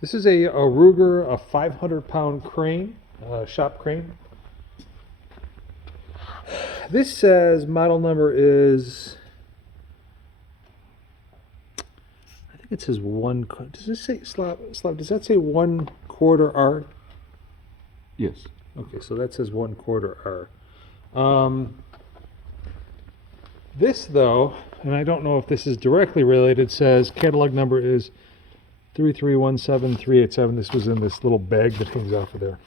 This is a Ruger, a 500-pound crane, shop crane. This says model number is, I think it says one. Does this say Slav? Does that say 1/4 R? Yes. Okay, so that says 1/4 R. This though, and I don't know if this is directly related, says catalog number is 3317387. This was in this little bag that hangs off of there.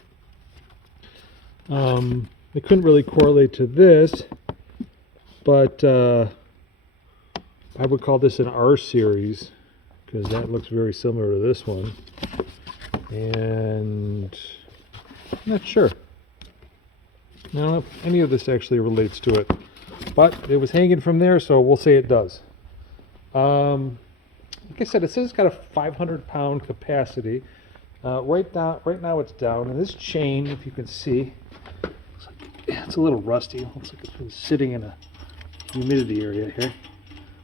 They couldn't really correlate to this, but I would call this an R series because that looks very similar to this one. And I'm not sure. I don't know if any of this actually relates to it, but it was hanging from there, so we'll say it does. Like I said, it says it's got a 500-pound capacity. Right now it's down, and this chain, if you can see, it's a little rusty. It looks like it's been sitting in a humidity area here.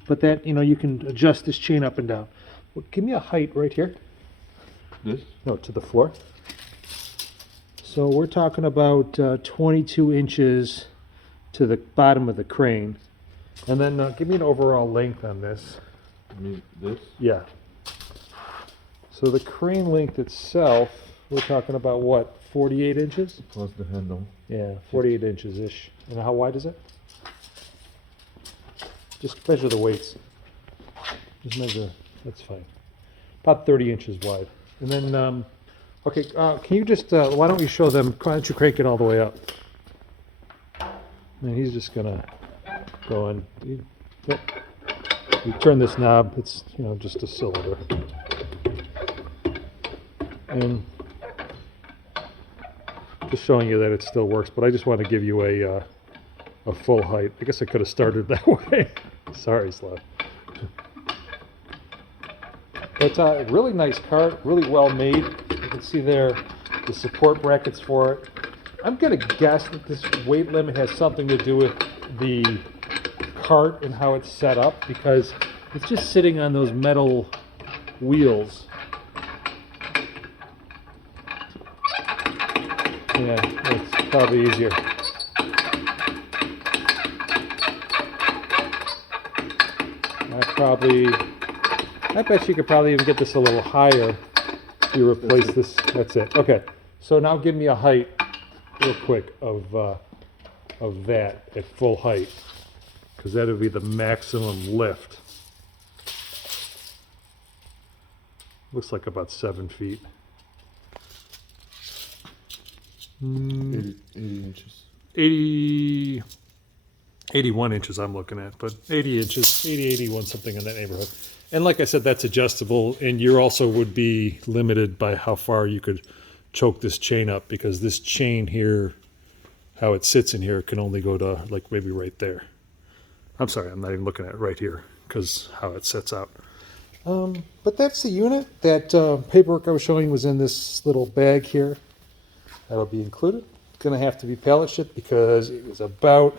But that, you can adjust this chain up and down. Well, give me a height right here. This? No, to the floor. So we're talking about 22 inches to the bottom of the crane. And then give me an overall length on this. I mean this? Yeah. So the crane length itself, we're talking about what, 48 inches? Plus the handle. Yeah, 48 inches-ish. And how wide is it? Just measure the weights. Just measure, that's fine. About 30 inches wide. And then, okay, can you just, why don't we show them, why don't you crank it all the way up? And he's just gonna go and, you turn this knob, it's, just a cylinder. And just showing you that it still works, but I just want to give you a full height. I guess I could have started that way. Sorry, Slav. It's a really nice cart, really well made. You can see there the support brackets for it. I'm going to guess that this weight limit has something to do with the cart and how it's set up, because it's just sitting on those metal wheels. Yeah, it's probably easier. I bet you could probably even get this a little higher if you replace this. That's it. Okay, so now give me a height real quick of that at full height, because that would be the maximum lift. Looks like about 7 feet. 80 inches. 81 inches I'm looking at, but 80 inches, 81, something in that neighborhood. And like I said, that's adjustable, and you also would be limited by how far you could choke this chain up, because this chain here, how it sits in here, can only go to like maybe right there. I'm sorry, I'm not even looking at it right here, because how it sets out. But that's the unit. That paperwork I was showing was in this little bag here. That'll be included. It's going to have to be pallet shipped because it was about,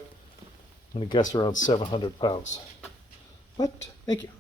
I'm going to guess, around 700 pounds. But thank you.